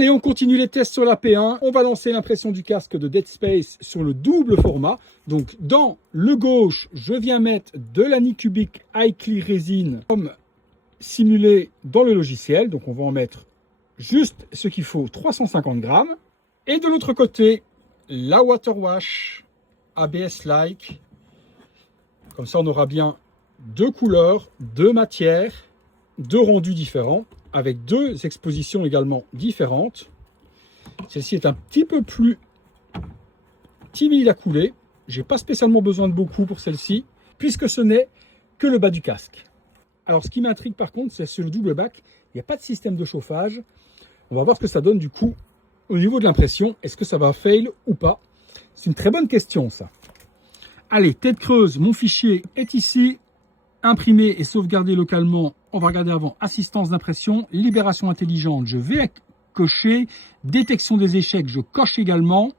Allez, on continue les tests sur la P1. On va lancer l'impression du casque de Dead Space sur le double format. Donc, dans le gauche, je viens mettre de l'Anycubic High Clear Resin comme simulé dans le logiciel. Donc, on va en mettre juste ce qu'il faut, 350 grammes. Et de l'autre côté, la Water Wash ABS-like. Comme ça, on aura bien deux couleurs, deux matières, deux rendus différents, avec deux expositions également différentes. Celle-ci est un petit peu plus timide à couler. J'ai pas spécialement besoin de beaucoup pour celle-ci, puisque ce n'est que le bas du casque. Alors, ce qui m'intrigue par contre, c'est sur le double bac, il n'y a pas de système de chauffage. On va voir ce que ça donne du coup au niveau de l'impression. Est-ce que ça va fail ou pas? C'est une très bonne question, ça. Allez, tête creuse, mon fichier est ici. Imprimé et sauvegardé localement. On va regarder avant assistance d'impression, libération intelligente, je vais cocher, détection des échecs, je coche également.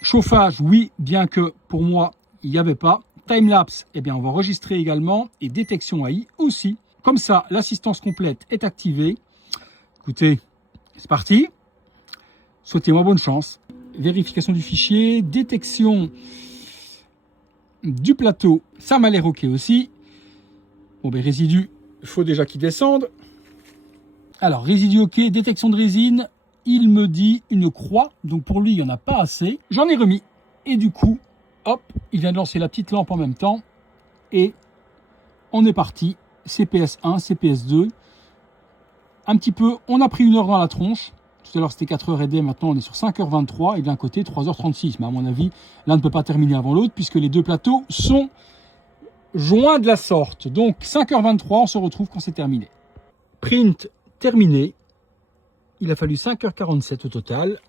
Chauffage, oui, bien que pour moi, il n'y avait pas. Timelapse, eh bien, on va enregistrer également. Et détection AI aussi. Comme ça, l'assistance complète est activée. Écoutez, c'est parti. Souhaitez-moi bonne chance. Vérification du fichier, détection du plateau, ça m'a l'air ok aussi. Bon, ben résidus, il faut déjà qu'ils descendent. Alors, résidus ok, détection de résine, il me dit une croix, donc pour lui, il n'y en a pas assez. J'en ai remis, et du coup, hop, il vient de lancer la petite lampe en même temps, et on est parti. CPS 1, CPS 2. Un petit peu, on a pris 1 heure dans la tronche. Tout à l'heure, c'était 4h30, maintenant on est sur 5h23, et d'un côté, 3h36. Mais à mon avis, l'un ne peut pas terminer avant l'autre, puisque les deux plateaux sont joints de la sorte. Donc, 5h23, on se retrouve quand c'est terminé. Print terminé. Il a fallu 5h47 au total.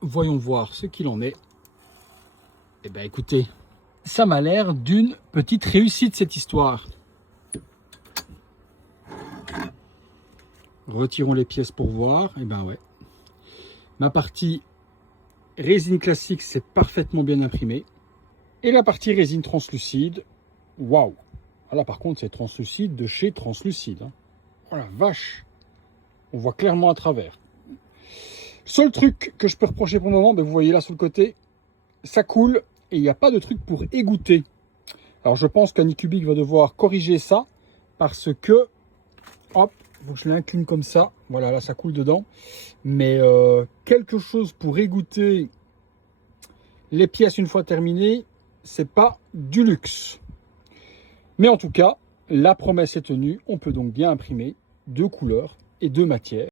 Voyons voir ce qu'il en est. Eh bien, écoutez, ça m'a l'air d'une petite réussite, cette histoire. Retirons les pièces pour voir. Eh bien, ouais. Ma partie résine classique, c'est parfaitement bien imprimé. Et la partie résine translucide, waouh! Là, par contre, c'est translucide de chez Translucide. Hein. Oh la vache! On voit clairement à travers. Seul truc que je peux reprocher pour le moment, ben vous voyez là sur le côté, ça coule et il n'y a pas de truc pour égoutter. Alors, je pense qu'Anycubic va devoir corriger ça parce que, hop, faut que je l'incline comme ça. Voilà, là, ça coule dedans. Mais quelque chose pour égoutter les pièces une fois terminées, c'est pas du luxe. Mais en tout cas, la promesse est tenue. On peut donc bien imprimer deux couleurs et deux matières.